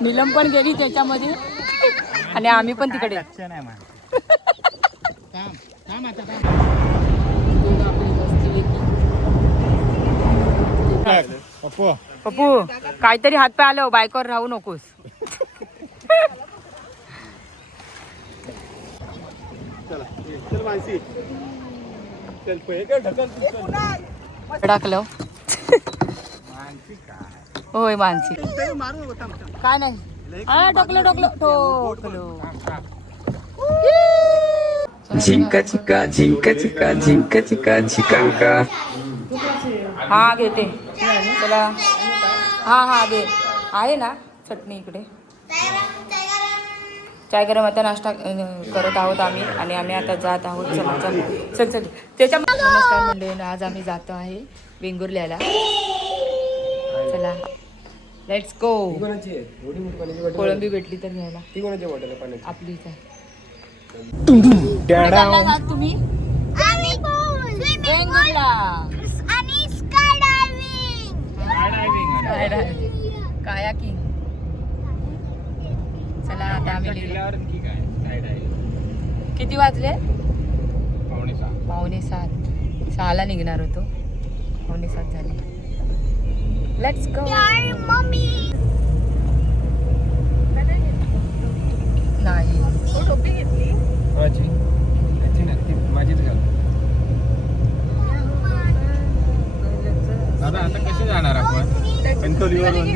नीलम पण गेली त्याच्यामध्ये आणि आम्ही पण तिकडे. पप्पू काहीतरी हात पाय आलो, बायकोवर राहू नकोस. टाकलं होय मानसी काय नाही. टोकलो झिंका चिका झिंका चिका झिंका चिका झिंका. हा घेते चला. हा दे आहे ना चटणी इकडे. चाय गरम आता नाश्ता करत आहोत आम्ही आणि आम्ही आता जात आहोत. चल त्याच्या. नमस्कार मंडळी, आज आम्ही जातो आहे वेंगुर्ल्याला. चला लेट्स गो. कोळंबी भेटली तर घ्यायला. आपलीच आहे. तुम्ही वेंगुर्ला कायाकिंग. चला आता आम्ही किती वाजले? 5:45. 6ला निघणार होतो, 5:45 झाले. Let's go. नाही टोपी घेतली माझीच घाल. दादा आता कसे जाणार आपण? कणकवलीवरून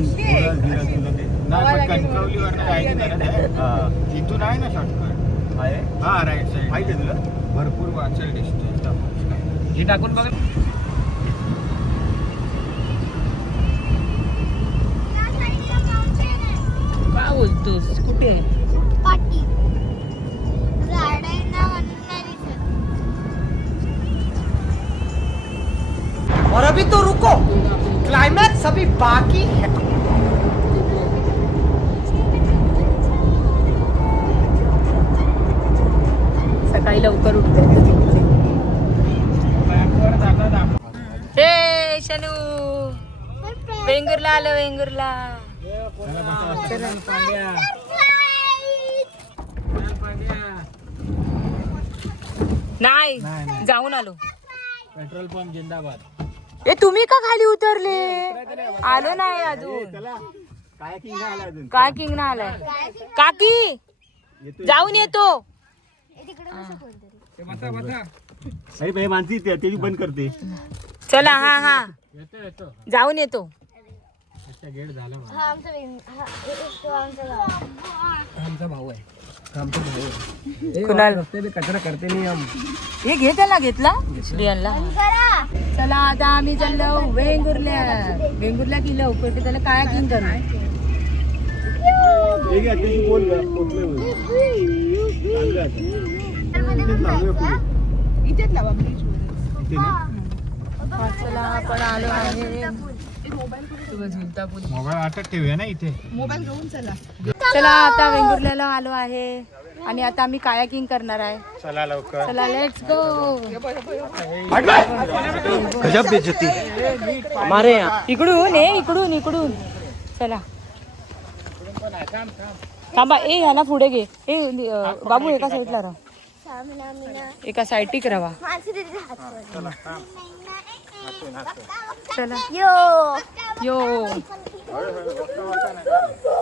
कणकवलीवर जायची गरज आहे. इथून आहे ना शॉर्टकट आहे. हा राईट साईड माहिती आहे तुला. भरपूर वाचेल डिस्टन्स. हे टाकून बघ. काय बोलतोस? कुठे? और अभी तो रुको, क्लाइमैक्स अभी बाकी है. सकाळी लवकर उठते. हे शनू वेंगुर्ला आलो. वेंगुर्ला नाही जाऊन आलो. पेट्रोल पंप जिंदाबाद. ए तुम्ही का खाली उतरले? आलो नाही अजून. काय किंग ना आलाय काकी. जाऊन येतो. मानसी त्याची बंद करते. चला हा जाऊन येतो. गेट झाला. आमचा भाऊ आहे. कुणाल कचरा करते नाही हम. हे घे त्याला घेतला स्त्रियांना. चला आता आम्ही चाललो वेंगुर्ला की लवकर त्याला काय किंग करू. चला आपण आलो आहे मोबाईल आटत ठेवूया ना इथे. मोबाईल घेऊन चला. चला आता वेंगुर्ल्याला आलो आहे आणि आता आम्ही कायाकिंग करणार आहे. चला लवकर. चला लेट्स गो. गजब बेइज्जती हमारे यहाँ. इकडून चला. थांबा ह्याला पुढे घे. बाबू एका साईडला राहा. एका साईड राहा. चला यो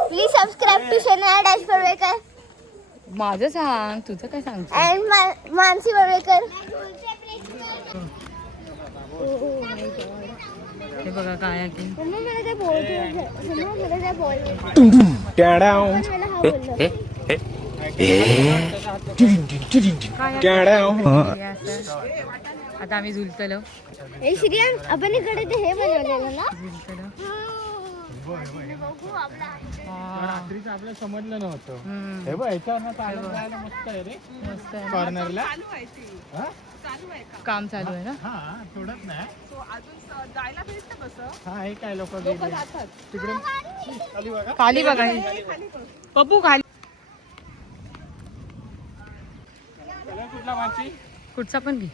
please subscribe to Shanaya dash Barvekar. माझं सांग, तुझं काय सांगतो. अँड मानसी बर्वेकर. हे बघा कायाकिंग. आता आम्ही झुलतलो. हे श्रियान आपण इकडे ते हे बनवलेलं ना. रात्रीच आपल्याला समजलं नव्हतं. हे बघ याच्यावर जायला मस्त आहे रे. मस्त आहे. कॉर्नरला काम चालू आहे ना. हा थोडंच नाही. हा हे काय लोक तिकडे खाली बघा. पप्पू खाली. कुठला मानसी? कुठचा पण घे.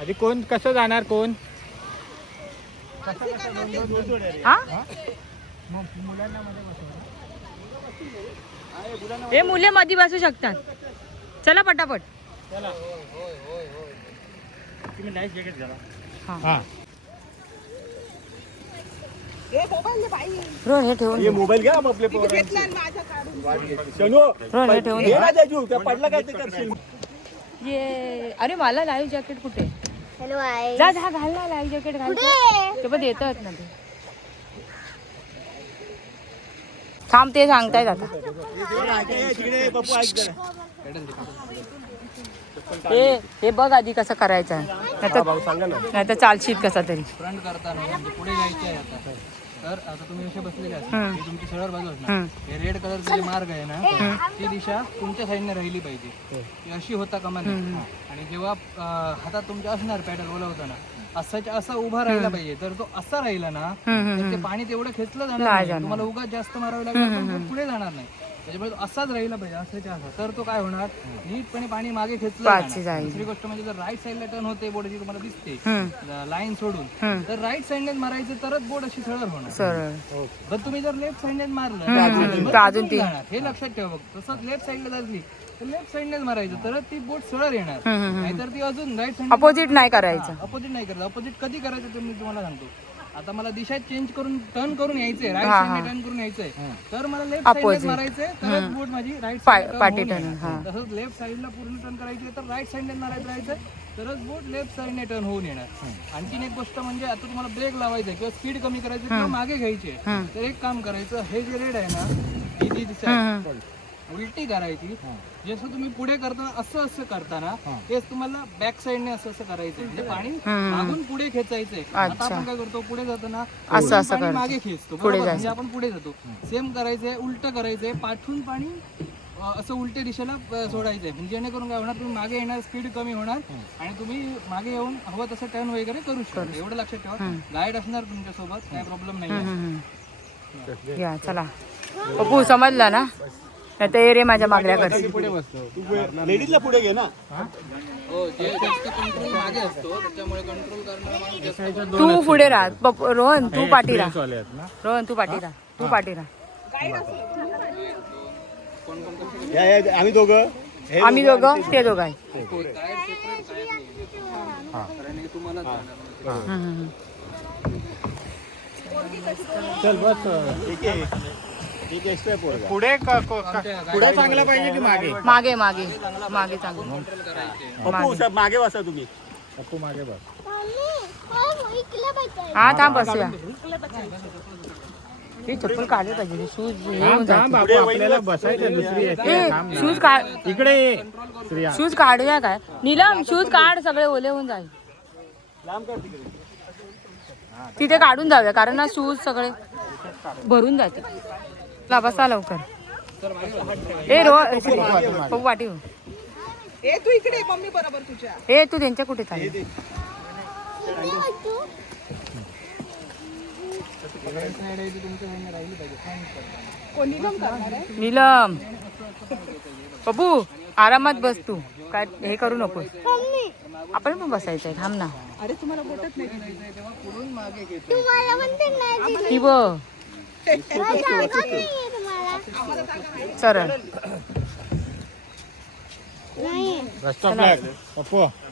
आधी कोण कसं जाणार? कोण हा हे मुले मध्ये बसू शकतात. चला पटापट. हा रोहन हे ठेवून मोबाईल घ्या आपले रोहन हे ठेवून पडला काय ते करशील. ये अरे मला लाईव्ह जॅकेट कुठे? हॅलो आई जा जा घाल ना लाईव्ह जॅकेट घाल. ते पण येतात ना ते. थांब ते सांगतायत आता. हे बघ आधी कसं करायचं नाही तर चालशील कसा तरी. फ्रंट करताना म्हणजे पुढे जायचे आहे आता. तर आता तुम्ही असे बसलेले असता, ही तुमची सरळ बाजू असणार. हे रेड कलरचा जे मार्ग आहे ना ती दिशा तुमच्या साईडने राहिली पाहिजे. ती अशी होता कामा नये. आणि जेव्हा हातात तुमच्या असणार पॅडल बोलवताना असा उभा राहिला पाहिजे. तर तो असा राहिला ना तर ते पाणी तेवढं खेचलं जाणार नाही. तुम्हाला उगाच जास्त मारावं लागेल पण पुढे जाणार नाही. त्याच्यामुळे तो असाच राहिला पाहिजे असाच्या असा. तर तो काय होणार नीटपणे पाणी मागे खेचलं जाणार. दुसरी गोष्ट म्हणजे जर राईट साईडला टर्न होते बोट जी तुम्हाला दिसते लाईन सोडून तर राईट साईडने मारायचं तरच बोट अशी सरळ होणार. पण तुम्ही जर लेफ्ट साईडने मारलं अजून जाणार. हे लक्षात ठेवा. तसंच लेफ्ट साईडला जायची तर लेफ्ट साईडनेच मारायचं तरच ती बोट सरळ येणार. नाहीतर ती अजून राईट साईड अपोजिट नाही करायचं. अपोजिट नाही करायचं. अपोजिट कधी करायचं ते मी तुम्हाला सांगतो. आता मला दिशा चेंज करून टर्न करून यायचंय राईट साईडने टर्न करून यायचंय तर मला लेफ्ट साईडने मारायचंय तरच बोट माझी राईट पाठी टर्न. तसंच लेफ्ट साईडला पूर्ण टर्न करायची तर राईट साईडने मारायचं राहायचं तरच बोट लेफ्ट साईडने टर्न होऊन येणार. आणखीन एक गोष्ट म्हणजे आता तुम्हाला ब्रेक लावायचा किंवा स्पीड कमी करायची किंवा मागे घ्यायची तर एक काम करायचं. हे जे रेड आहे ना ही जी दिशा उलटी करायची. जसं तुम्ही पुढे करताना असं करताना तेच तुम्हाला बॅक साईडने असं करायचं. म्हणजे पाणी मागून पुढे खेचायचंय. आता आपण काय करतो पुढे जाताना पाणी मागे खेचतो म्हणजे आपण पुढे जातो. सेम करायचंय उलट करायचंय. पाठून पाणी असं उलट्या दिशेला सोडायचंय. म्हणजे जेणेकरून काय होणार तुम्ही मागे येणार स्पीड कमी होणार आणि तुम्ही मागे येऊन हवं तसं टर्न वगैरे करू शकता. एवढं लक्षात ठेवा. गाईड असणार तुमच्या सोबत काही प्रॉब्लेम नाही. या चला पप्पू समजला ना नाही तर रे माझ्या मागल्या कर. लेडीजला पुढे घे ना. तू पुढे राहा रोहन. तू पाठी राहा रोहन. तू पाठी राहा. तू पाठी राहा. आम्ही दोघं ते दोघं आहे. चल बस. पुढे पुढे चांगला पाहिजे की मागे? मागे मागे मागे चांगलं. पप्पू साहेब मागे बसा तुम्ही. पप्पू मागे बस. हा थांब बसूया. ही चप्पल काढली पाहिजे. शूज काढ इकडे शूज काढूया काय नीलम? शूज काढ सगळे ओले होऊन जाईल. तिथे काढून जाऊया कारण ना शूज सगळे भरून जाते. बसा लवकर. ए रो पप्पू पाठी हो. तू इकडे मम्मी बरोबर तुझ्या. ए तू त्यांच्या कुठे चालेल? नीलम पप्पू आरामात बस. तू काय हे करू नकोस. आपण पण बसायचंय. थांब ना. अरे तुम्हाला बोटत नाही. ती बघ सरळ.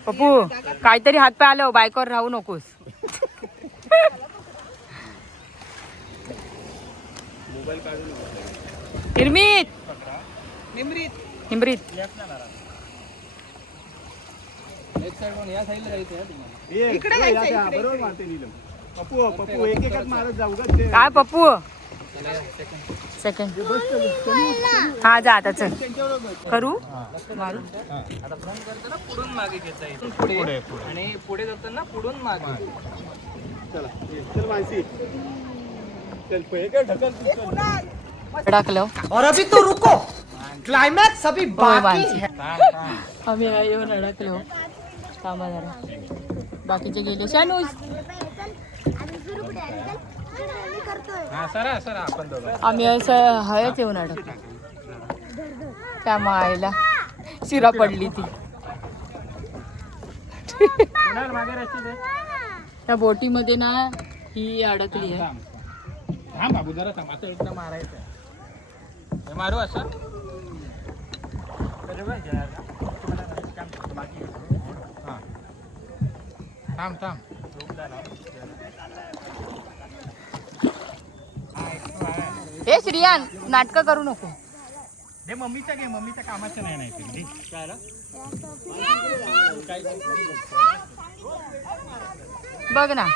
पप्पू काहीतरी हात पाय आलं बायकोवर राहू नकोस. निमरीत काय पप्पू सेकंड. हा जा आता चल करू मारू. आता फ्रंट करताना पुढून मागे खेचायचं पुढे आणि पुढे जाताना पुढून मागे. टाकलं. और अभी तो रुको क्लाइमैक्स अभी बाकी है. आम्ही येऊन अडकलो. थांबा जरा. बाकीचे गेले. शानूस आम्ही असं हयच येऊन अडकलो. त्या मायला शिरा पडली ती. त्या बोटीमध्ये ना ही अडकली आहे. थांब बाबू जरा थांब, आता एकदा मारायचं हे मारू असं. हां थांब थांब. हे श्रियान नाटक करू नको. हे मम्मीचं घे, मम्मीच्या कामाचं नाही नाही ते बघ ना.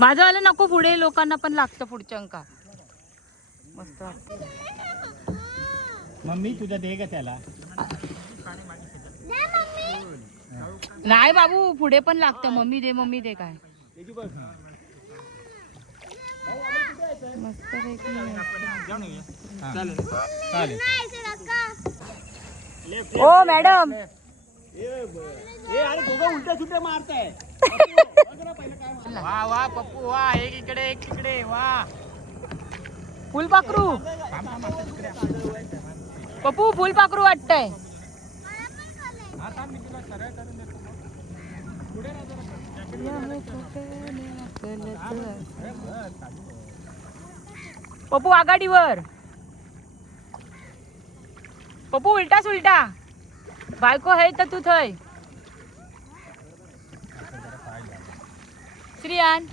माझं वाला नको, पुढे लोकांना पण लागतं पुढच्या अंका. मस्त वाटतं. मम्मी तुझं दे ग त्याला. नाही बाबू, पुढे पण लागतं. मम्मी दे काय मस्त चालेल चालेल. ओ मॅडम, वा वा पप्पू वा. एक इकडे एक तिकडे वा. फुलपाखरू पप्पू, फुलपाखरू वाटतंय. पप्पू आघाडीवर. पप्पू उलटा सुलटा. बायको आहे तर तू थय. श्रियान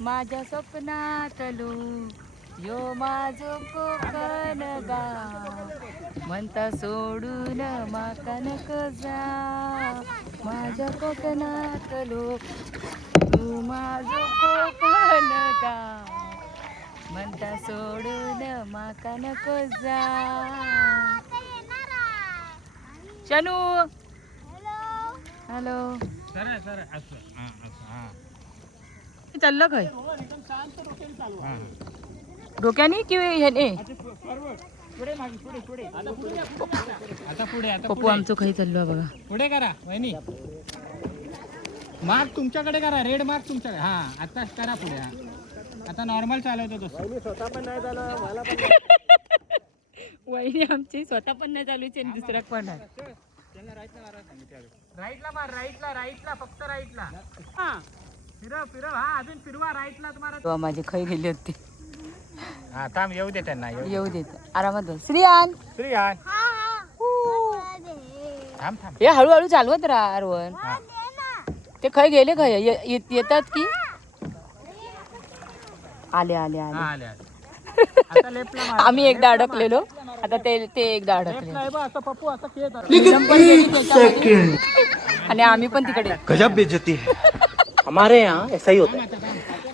माझ्या स्वप्नातलो यो माझो कोकण गाव, म्हणता सोडून माका नको जा. माझ्या कोकणातलो तू माझो कोकण गाव, म्हणता सोडून माका नको जा. शनू हॅलो. सर सर असं हां असं हां. चाललं काय डोक्याने कि ह्याने. आता पुढे आता पप्पू आमचं काही चाललो बघा. पुढे करा वहिनी. मार्क तुमच्याकडे करा, रेड मार्क तुमच्याकडे. हा आता करा पुढे. हा आता नॉर्मल चालवतो तसं. स्वतः पण नाही झालं मला पण. वहिनी आमची स्वतः पण नाही चालूची आणि दुसऱ्या पण आहे. राईटला मार, राईटला फक्त राईटला. हा फिरव फिरव. हा अजून फिरवा राईटला मारा. तेव्हा माझी खै गेली होती. हा थांब येऊ दे त्यांना. येऊ देत आरामात बस. श्रियान श्रियान थांब थांब. हे हळूहळू चालवत राहा अरवन. ते खै गेले खय येतात की आले आले आले. आले आले. आता लेफ्टला मार. आम्ही एकदा अडकलेलो, आता ते एकदा अडकले. असं पप्पू असं खेळत. आणि आम्ही पण तिकडे. गजब बेइज्जती है. हमारे यहाँ ऐसा ही होता है.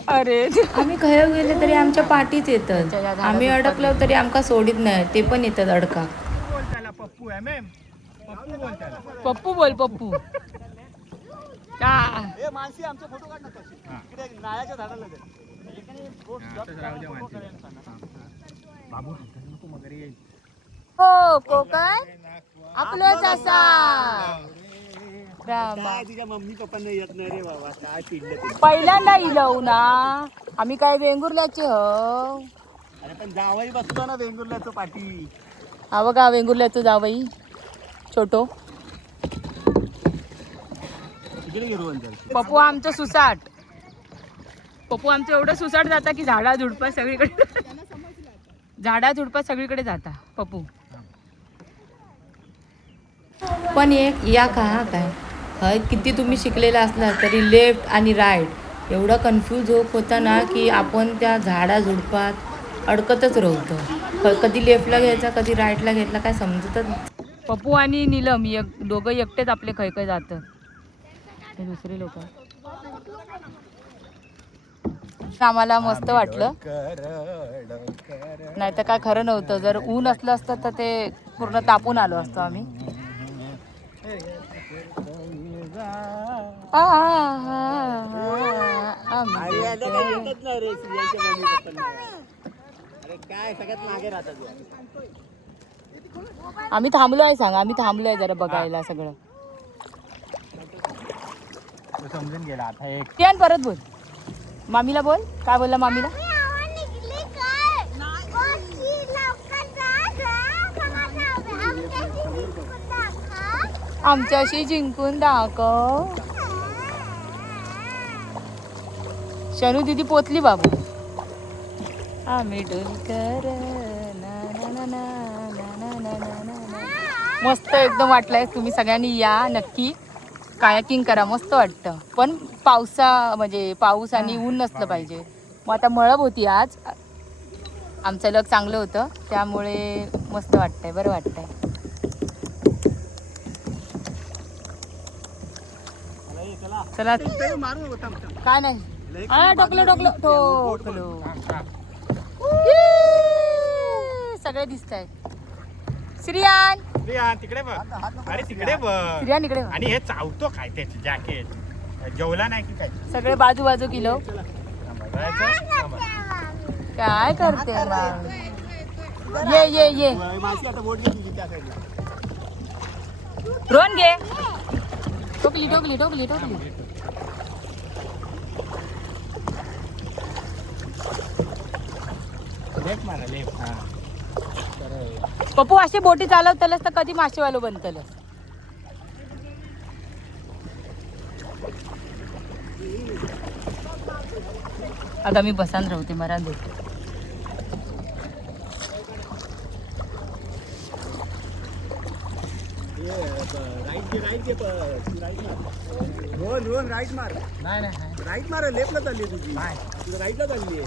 अरे आम्ही खय गेले तरी आमच्या पाठीच येतात. आम्ही अडकलो तरी आमका सोडित नाही, ते पण येतात अडका. बोल त्याला पप्पू आहे मॅम. पप्पू बोल त्याला. पप्पू बोल पप्पू. का मानसी आमचे फोटो काढ ना तशी. इकडे नाळ्याच्या झाडाला दे. बाबू नको मगर येईल. हो कोकण आपलंच असा. तुझ्या मम्मी पप्पांना येत नाही रे बाबा. काय पिडलं. पहिल्यांदा इलव ना आम्ही काय वेंगुर्ल्याचे हो. अरे पण जावई बसतो ना वेंगुर्ल्याचं पाठी. हा बघा वेंगुर्ल्याचं जावई छोटो. इकडे गिरवून पप्पू आमचं सुसाट. पप्पू आमचं एवढं सुसाट जाता की झाडा झुडपा सगळीकडे. झाडा झुडपा सगळीकडे जाता पप्पू. पण एक या का काय हय किती तुम्ही शिकलेला असला तरी लेफ्ट आणि राईट एवढा कन्फ्यूज होता ना की आपण त्या झाडा झुडपात अडकतच राहतो. कधी लेफ्टला घ्यायचा कधी राईटला घेतला काय समजतच. पप्पू आणि नीलम दोघं एकटेच आपले खय खय जातं. हे दुसरे लोक. आम्हाला मस्त वाटलं, नाही तर काय खरं नव्हतं. जर ऊन असलं असतं तर ते पूर्ण तापून आलो असतो आम्ही. आम्ही थांबलो आहे. सांग आम्ही थांबलो आहे जरा बघायला सगळं. समजून गेला आता. एक त्यान परत बोल. मामीला बोल. काय बोलला मामीला. आमच्याशी जिंकून दाखव. शनू दीदी पोचली बाबू. आम्ही डोलकर मस्त एकदम वाटलंय. तुम्ही सगळ्यांनी या नक्की, कायाकिंग करा, मस्त वाटतं. पण म्हणजे पाऊस आणि ऊन नसलं पाहिजे. मग आता मळब होती आज, आमचं लग चांगलं होतं त्यामुळे मस्त वाटतंय, बरं वाटतंय. चला काय नाही टोकलो सगळे दिसत आहेत. श्रियान तिकडे बघ. अरे तिकडे बघ. श्रियान इकडे बघ. आणि हे चावतो काय त्याची जॅकेट जेवला नाही की काय. सगळे बाजू किलो काय करते ये रोहन घे. टोकली लेफ्ट मारा लेफ्ट. हा पप्पू असे बोटी चालवतलस तर कधी मासेवालो बनतलस. आता मी बसान राहते मरा दे. रोहन राईट मार. नाही राईट मार. लेफ्टला चालली तुझी. राईटला चालली आहे.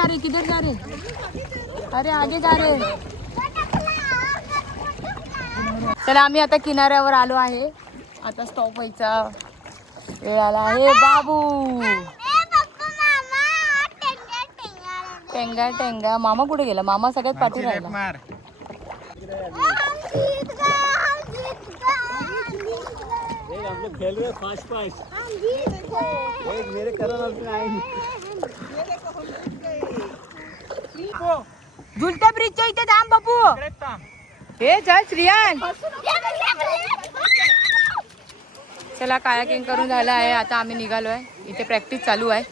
अरे किधर जा रहे. अरे आगे जा रहे. चला आम्ही आता किनाऱ्यावर आलो आहे. आता स्टॉप व्हायचा वेळ आला आहे. बाबू टेंगा मामा कुठे गेला. मामा सगळ्यात पाठी राहिला. मार. खेल रहे फास्ट मेरे झुलत्या ब्रिजच्या इथे थांब बापू. हे चल श्रियान. चला कायाकिंग करून झालं आहे. आता आम्ही निघालो आहे. इथे प्रॅक्टिस चालू आहे.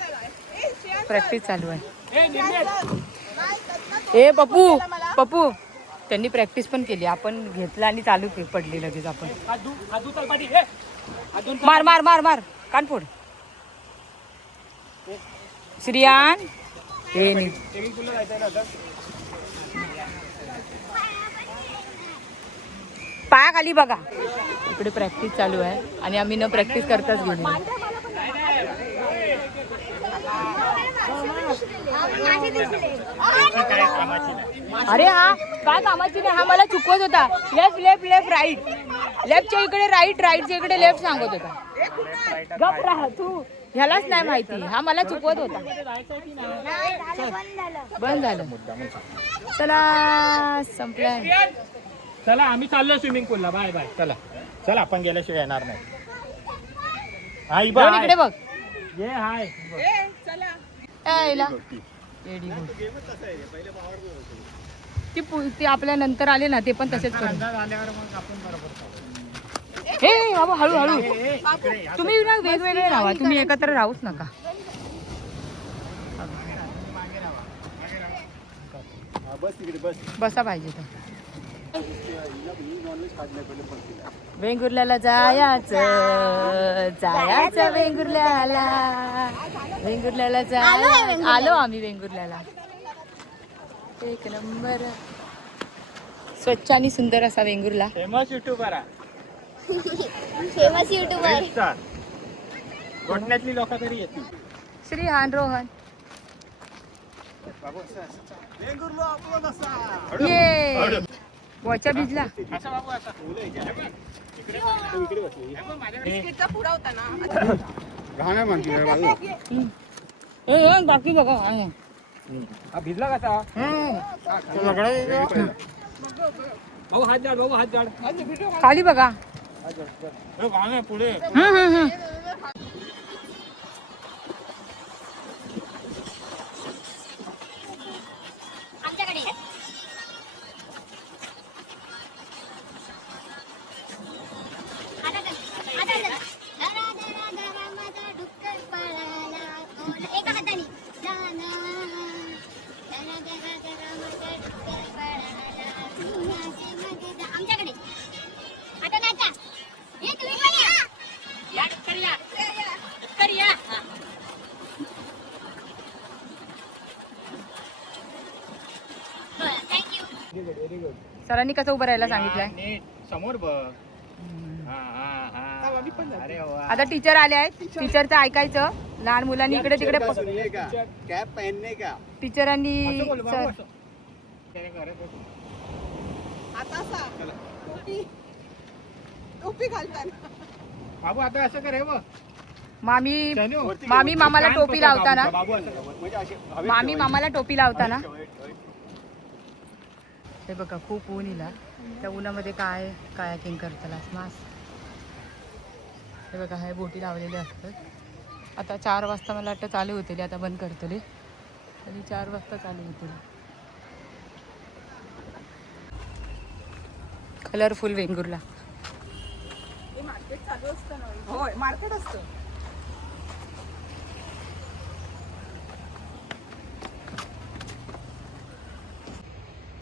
ए पप्पू त्यांनी प्रॅक्टिस पण केली. आपण घेतला आणि चालू पडली लगेच. आपण मार कानफोड. श्रियान पायाखाली बघा. इकडे प्रॅक्टिस चालू आहे आणि आम्ही न प्रॅक्टिस करताच गेलो. अरे हा काय कामाची नाही. हा मला चुकवत होता. Left right. लेफ्टच्या इकडे राईटच्या इकडे लेफ्ट सांगत होता. गप राहा तू. ह्यालाच नाही माहिती. हा मला चुकवत होता. बंद झालं. चला संपलाय. चला आम्ही चाललो स्विमिंग पूलला. बाय चला आपण गेल्याशिवाय येणार नाही. Hi bye. इकडे बघ. ये हाय. ती आपल्या नंतर आले ना ते पण तसेच करू. आल्यावर मग आपण बरोबर. हे बाबा हळू तुम्ही ना वेगवेगळे राहा. तुम्ही एकत्र राहूच नका. बसा पाहिजे तर. वेंगुर्ल्याला जायचं वेंगुर्ल्याला जायचं. आलो आम्ही वेंगुर्ल्याला. एक नंबर स्वच्छ आणि सुंदर असा वेंगुर्ला. फेमस युट्यूबर कोकणातली लोक तरी येतील. श्रीहान रोहन ये वॉच्या भिजला. बाकी बघा भिजला कसा. भाऊ हात जाड. खाली बघा. पुढे सरांनी कसं उभं राहायला सांगितलंय. नीट समोर बघ. अरे वा. आता टीचर आले आहेत, टीचरचं ऐकायचं. लहान मुलांनी इकडे तिकडे कॅप पहनने का टीचरांनी बाबू आता असं करे बघ. मामी मामाला टोपी लावताना, मामी मामाला टोपी लावताना. हे बघा खूप ऊन इला. त्या उन्हामध्ये काय कायाकिंग करतालास मास. हे बघा हे बोटी लावलेले असतात. आता 4 वाजता मला वाटतं चालू होतील, आता बंद करतले आणि 4 वाजता चालू होतील. कलरफुल वेंगुर्ला. होय मार्केट असतं.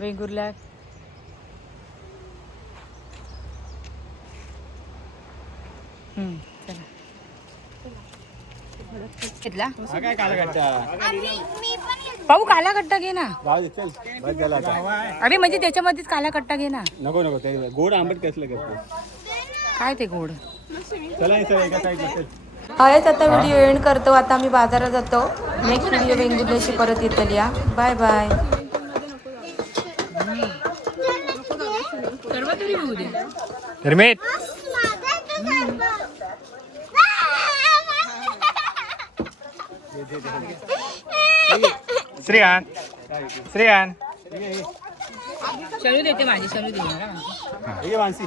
वेंगुर्ला चला घेतला काय काला पाहू. काला कट्टा घे ना. चल बस झाला आता. अरे म्हणजे त्याच्यामध्येच काला कट्टा घे ना. नको नको ते गोड आंबट कसलं करतो. काय ते गोड. चला सर एका साईड. हयच आता व्हिडिओ एंड करतो. आता आम्ही बाजारात जातो. नेक्स्ट व्हिडिओ वेंगुर्ल्याशी परत येतली या. Bye bye. सर्व तरी होऊ दे. धर्मेत श्रेयान श्रेयान शनू देते माझी. शनू दे. मानसी